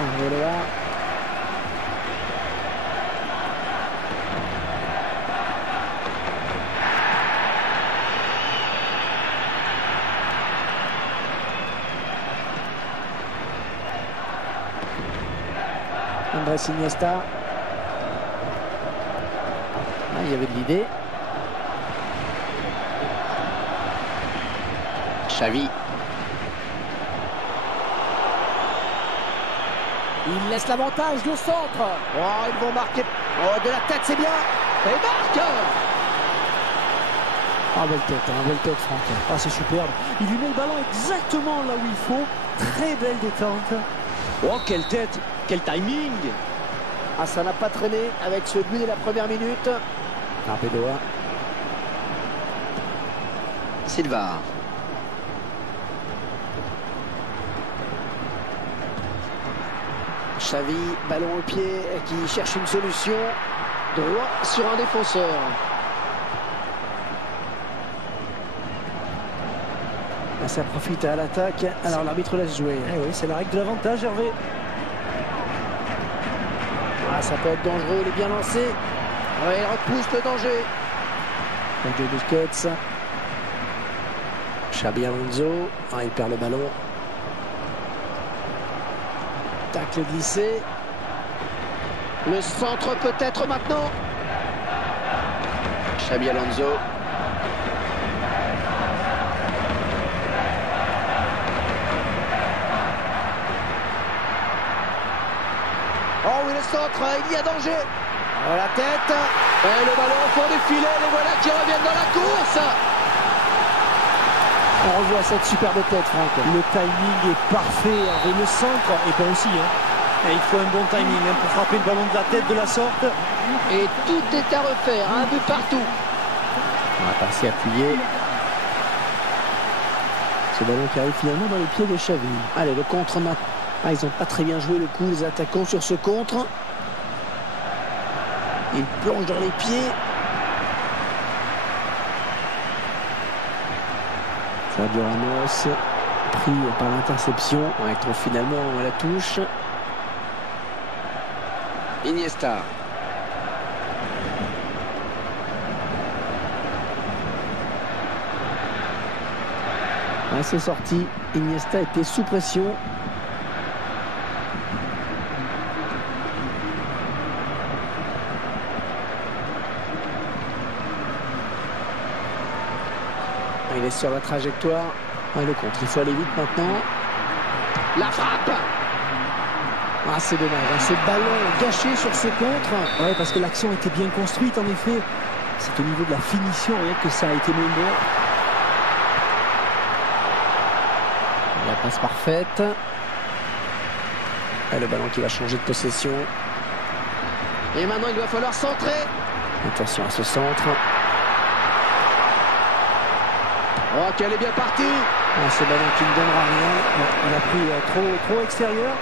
Arbeloa. Andrés Iniesta. Ah, il y avait de l'idée. Xavi. Il laisse l'avantage, le centre. Oh, ils vont marquer. Oh, de la tête, c'est bien. Et marque. Ah, belle tête, Franck. Ah, c'est superbe. Il lui met le ballon exactement là où il faut. Très belle détente. Oh, quelle tête. Quel timing. Ah, ça n'a pas traîné avec ce but de la première minute. Arbeloa. Silva. Xavi, ballon au pied, qui cherche une solution. Droit sur un défenseur. Ah, ça profite à l'attaque. Alors l'arbitre laisse jouer. Eh oui, c'est la règle de l'avantage, Hervé. Ah, ça peut être dangereux, il est bien lancé. Ouais, il repousse le danger. Sergio Busquets. Xabi Alonso. Ah, il perd le ballon. Tacle glissé. Le centre peut-être maintenant. Xabi Alonso. Oh oui, le centre, il y a danger. Oh, la tête. Et le ballon au fond du filet. Les voilà qui reviennent dans la course. On revoit cette superbe tête, Franck. Le timing est parfait, Hervé. Le centre est bon aussi. Et il faut un bon timing pour frapper le ballon de la tête de la sorte. Et tout est à refaire, un but partout. On va passer appuyé. Ce ballon qui arrive finalement dans les pieds de Xavi. Allez, le contre maintenant. Ah, ils n'ont pas très bien joué le coup, les attaquants, sur ce contre. Ils plongent dans les pieds. Sergio Ramos, pris par l'interception. Ouais, il trouve finalement la touche. Iniesta. Ouais, c'est sorti. Iniesta était sous pression. Il est sur la trajectoire. Ouais, le contre, il faut aller vite maintenant. La frappe. Ah, c'est dommage, hein. Ce ballon gâché sur ce contre. Ouais, parce que l'action était bien construite, en effet. C'est au niveau de la finition rien que ça a été moins bon. La passe parfaite. Et le ballon qui va changer de possession. Et maintenant, il va falloir centrer. Attention à ce centre. Oh, qu'elle est bien partie. Ah, ce ballon qui ne donnera rien. Non, il a pris trop extérieur.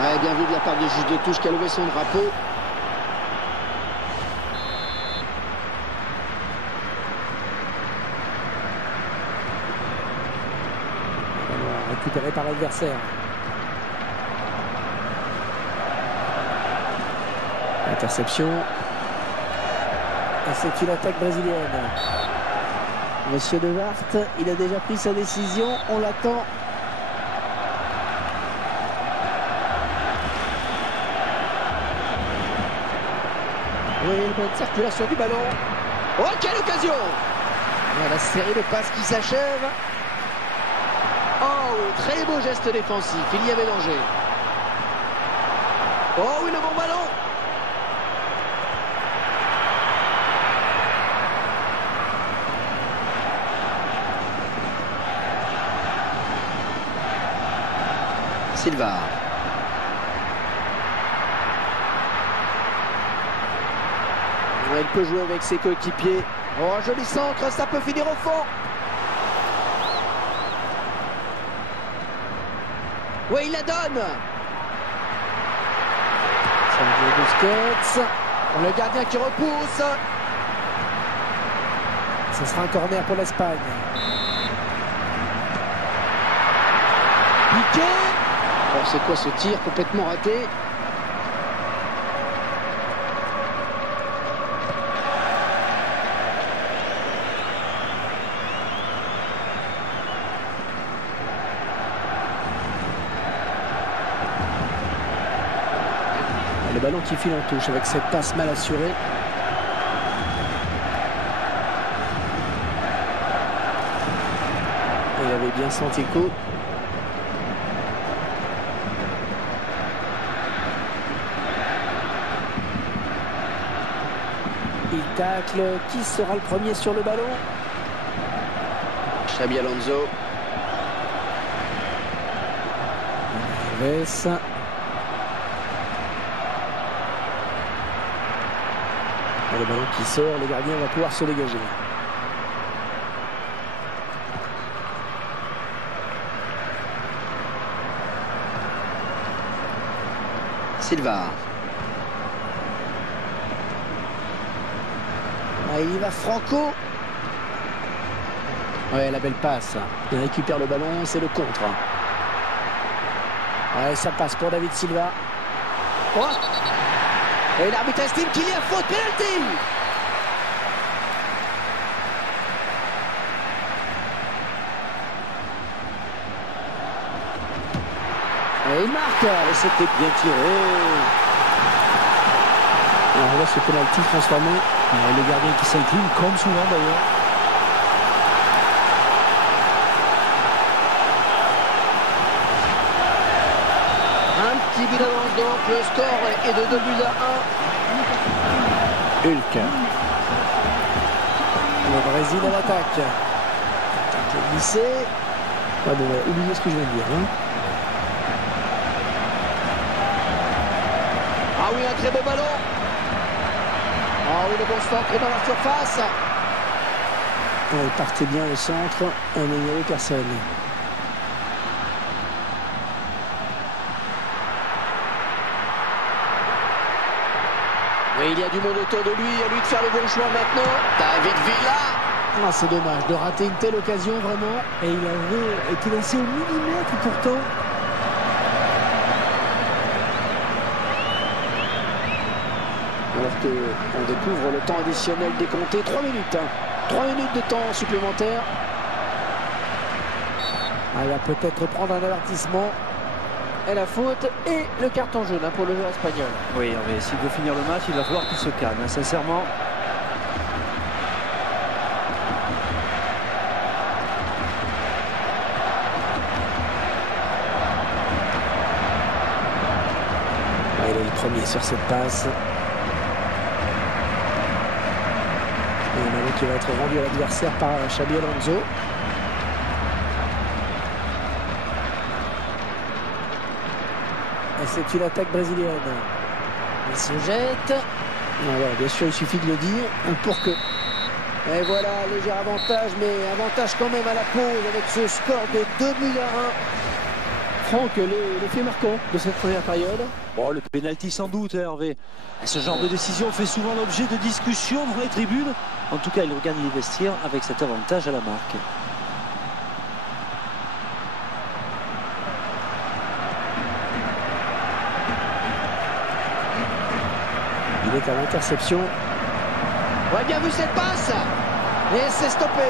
Ouais, bien vu de la part du juge de touche qui a levé son drapeau. Récupéré par l'adversaire. Interception. Et c'est une attaque brésilienne. Monsieur De Waart, il a déjà pris sa décision. On l'attend. Oui, une bonne circulation du ballon. Oh, quelle occasion! La série de passes qui s'achève. Oh, très beau geste défensif. Il y avait danger. Oh oui, le bon ballon. Silva. Il peut jouer avec ses coéquipiers. Oh, joli centre, ça peut finir au fond. Oui, il la donne. Sergio Busquets. Le gardien qui repousse. Ce sera un corner pour l'Espagne. Piqué. Oh, c'est quoi ce tir complètement raté? Le ballon qui file en touche avec cette passe mal assurée. Il avait bien senti le coup. Il tacle. Qui sera le premier sur le ballon? Xabi Alonso. Alves. Le ballon qui sort, le gardien va pouvoir se dégager. Silva. Ah, il y va Franco. Ouais, la belle passe. Il récupère le ballon, c'est le contre. Ouais, ça passe pour David Silva. Oh, et l'arbitre estime qu'il y a faute, pénalty. Et il marque. Et c'était bien tiré. Alors là, ce pénalty transformé. Le gardien qui s'incline, comme souvent d'ailleurs. Un petit but d'avance donc, le score est de 2-1. Hulk. Le Brésil à l'attaque. Attaque glissé. Ah bon, oubliez ce que je viens de dire. Hein. Ah oui, un très beau ballon. Ah oui, le bon centre dans la surface. Il partait bien au centre, mais il n'y avait personne. Oui, il y a du monde autour de lui, à lui de faire le bon choix maintenant. David Villa. Ah, c'est dommage de rater une telle occasion, vraiment. Et il avait été lancé au millimètre pourtant. Alors qu'on découvre le temps additionnel décompté. 3 minutes. 3 minutes de temps supplémentaire. Ah, il va peut-être prendre un avertissement. Et la faute et le carton jaune pour le joueur espagnol. Oui, s'il veut finir le match, il va falloir qu'il se calme, sincèrement. Il est le premier sur cette passe. Et un ballon qui va être rendu à l'adversaire par Xabi Alonso. Et c'est une attaque brésilienne. Il se jette. Voilà, bien sûr, il suffit de le dire pour que... Et voilà, léger avantage, mais avantage quand même à la pause avec ce score de 2-1. Franck, l'effet marquant de cette première période. Bon, le pénalty sans doute, Hervé. Et ce genre de décision fait souvent l'objet de discussions dans les tribunes. En tout cas, il regagne les vestiaires avec cet avantage à la marque. Il est à l'interception. Ouais, bien vu cette passe. Et c'est stoppé.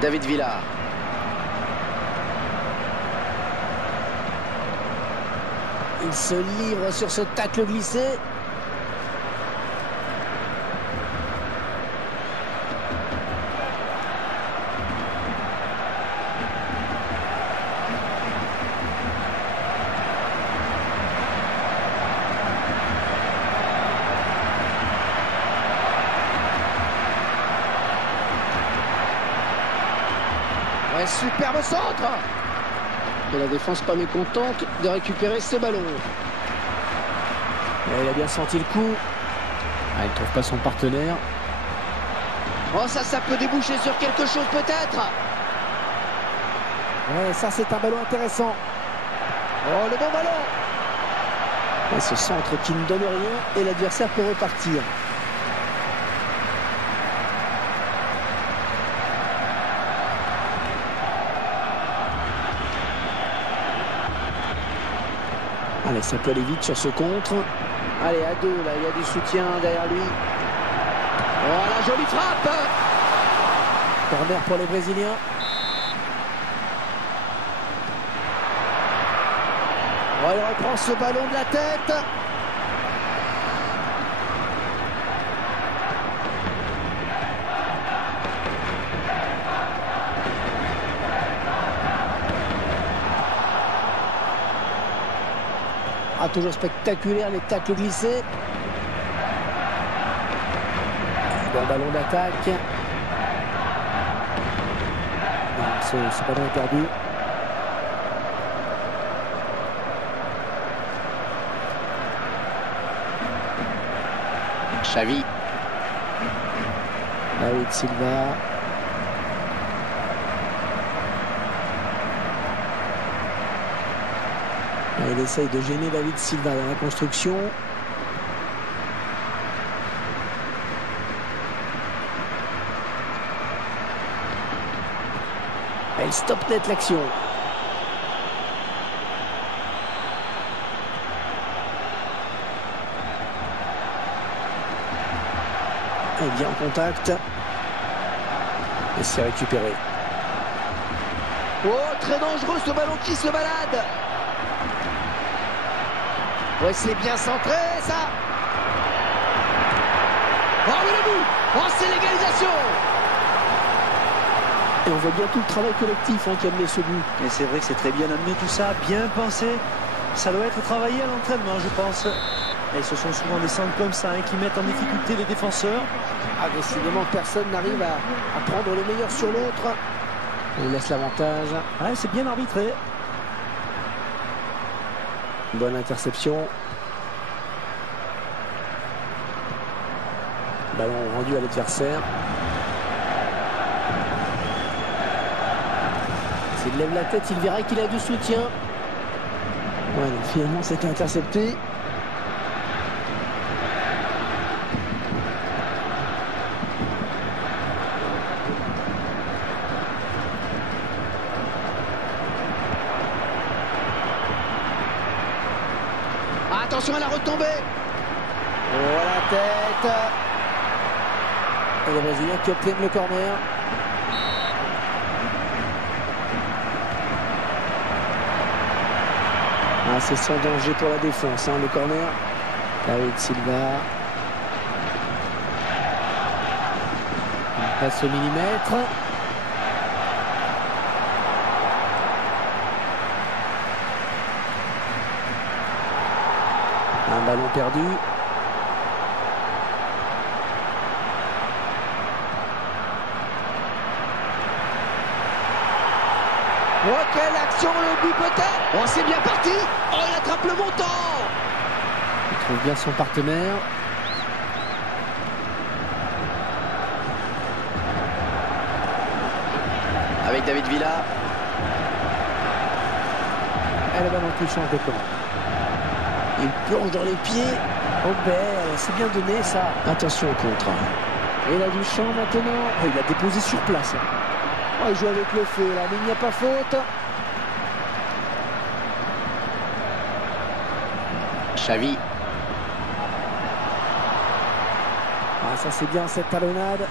David Villa. Il se livre sur ce tacle glissé. Ouais, superbe centre. Et la défense pas mécontente de récupérer ce ballon. Et il a bien senti le coup. Ah, il ne trouve pas son partenaire. Oh, ça peut déboucher sur quelque chose peut-être. Ouais, ça c'est un ballon intéressant. Oh, le bon ballon. Et ce centre qui ne donne rien et l'adversaire peut repartir. Allez, ça peut aller vite sur ce contre. Allez, à deux, là, il y a du soutien derrière lui. Voilà, jolie frappe. Corner pour les Brésiliens. Oh, il reprend ce ballon de la tête. Ah, toujours spectaculaire les tacles glissés. Bon ballon d'attaque. Ce ballon est perdu. Xavi. David Silva. Il essaye de gêner David Silva dans la construction. Elle stoppe net l'action. Elle vient en contact. Et c'est récupéré. Oh, très dangereux ce ballon qui se balade. Ouais, c'est bien centré, ça. Oh, le but. Oh, c'est l'égalisation. Et on voit bien tout le travail collectif qui a mené ce but. Et c'est vrai que c'est très bien amené tout ça, bien pensé. Ça doit être travaillé à l'entraînement, je pense. Et ce sont souvent des centres comme ça qui mettent en difficulté les défenseurs. Ah, décidément, personne n'arrive à prendre le meilleur sur l'autre. On laisse l'avantage. Ouais, c'est bien arbitré. Bonne interception. Ballon rendu à l'adversaire. S'il lève la tête, il verra qu'il a du soutien. Ouais, donc finalement, c'est intercepté. Attention à la retombée. Oh, la tête. Et les Brésiliens qui obtiennent le corner. Ah, c'est sans danger pour la défense, le corner. David Silva. On passe au millimètre. Un ballon perdu. Oh, quelle action, le but peut-être. Oh, c'est bien parti. Oh, il attrape le montant. Il trouve bien son partenaire. Avec David Villa. Et le ballon qui change de camp. Il plonge dans les pieds. Oh ben, c'est bien donné ça. Attention au contre. Et il a du champ maintenant. Oh, il a déposé sur place. Oh, il joue avec le feu là, mais il n'y a pas faute. Xavi. Ah, ça c'est bien cette talonnade.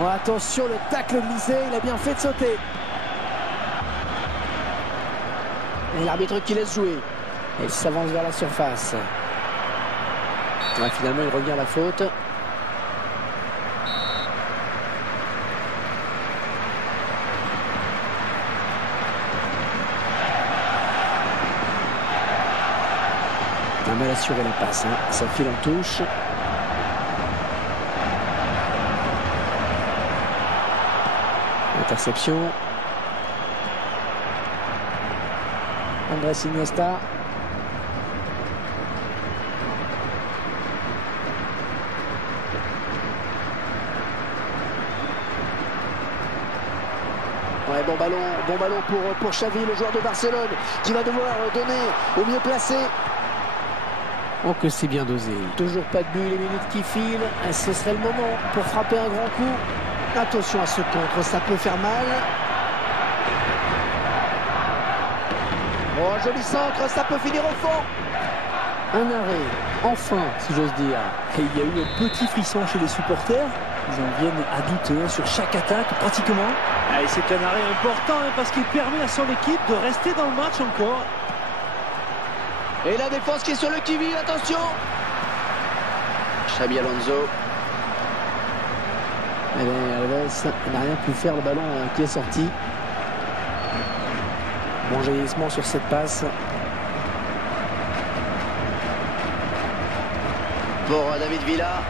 Oh, attention, le tacle glissé, il a bien fait de sauter. Et l'arbitre qui laisse jouer. Et il s'avance vers la surface. Ouais, finalement, il revient à la faute. Il a mal assuré la passe. Ça file en touche. Interception. Andrés Iniesta. Ouais, bon ballon pour Xavi, le joueur de Barcelone, qui va devoir donner au mieux placé. Oh que c'est bien dosé. Toujours pas de but, les minutes qui filent. Et ce serait le moment pour frapper un grand coup. Attention à ce contre, ça peut faire mal. Oh, joli centre, ça peut finir au fond. Un arrêt, enfin, si j'ose dire. Et il y a eu un petit frisson chez les supporters. Ils en viennent à douter sur chaque attaque, pratiquement. Et c'est un arrêt important parce qu'il permet à son équipe de rester dans le match encore. Et la défense qui est sur le qui-vive, attention. Xabi Alonso. Eh bien, Alves n'a rien pu faire, le ballon qui est sorti. Bon jaillissement sur cette passe. Pour David Villa.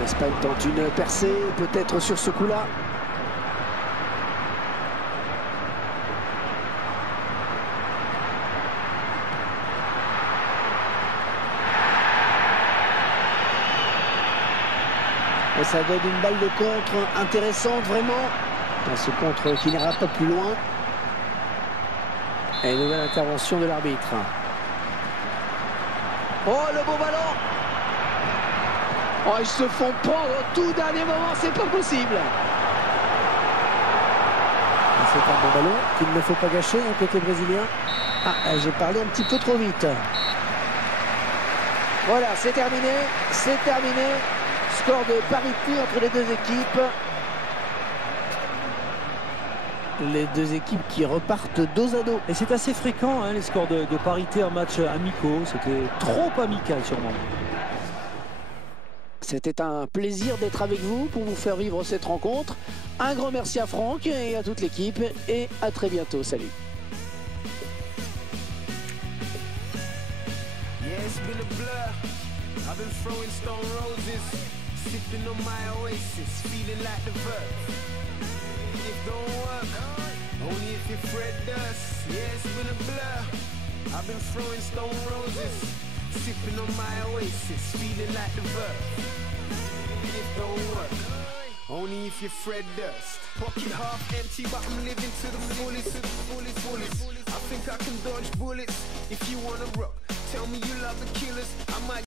L'Espagne tente une percée, peut-être sur ce coup-là. Et ça donne une balle de contre intéressante, vraiment. Ce contre qui n'ira pas plus loin. Et une nouvelle intervention de l'arbitre. Oh, le beau ballon. Oh, ils se font prendre au tout dernier moment, c'est pas possible. C'est un bon ballon qu'il ne faut pas gâcher, un côté brésilien. Ah, j'ai parlé un petit peu trop vite. Voilà, c'est terminé. C'est terminé. Score de parité entre les deux équipes. Les deux équipes qui repartent dos à dos. Et c'est assez fréquent, hein, les scores de parité en match amicaux. C'était trop amical sûrement. C'était un plaisir d'être avec vous pour vous faire vivre cette rencontre. Un grand merci à Franck et à toute l'équipe et à très bientôt. Salut. Sipping on my oasis, feeling like the verb. It don't work, only if you Fred Durst. Pocket half empty, but I'm living to the fullest, I think I can dodge bullets. If you wanna rock, tell me you love the killers. I might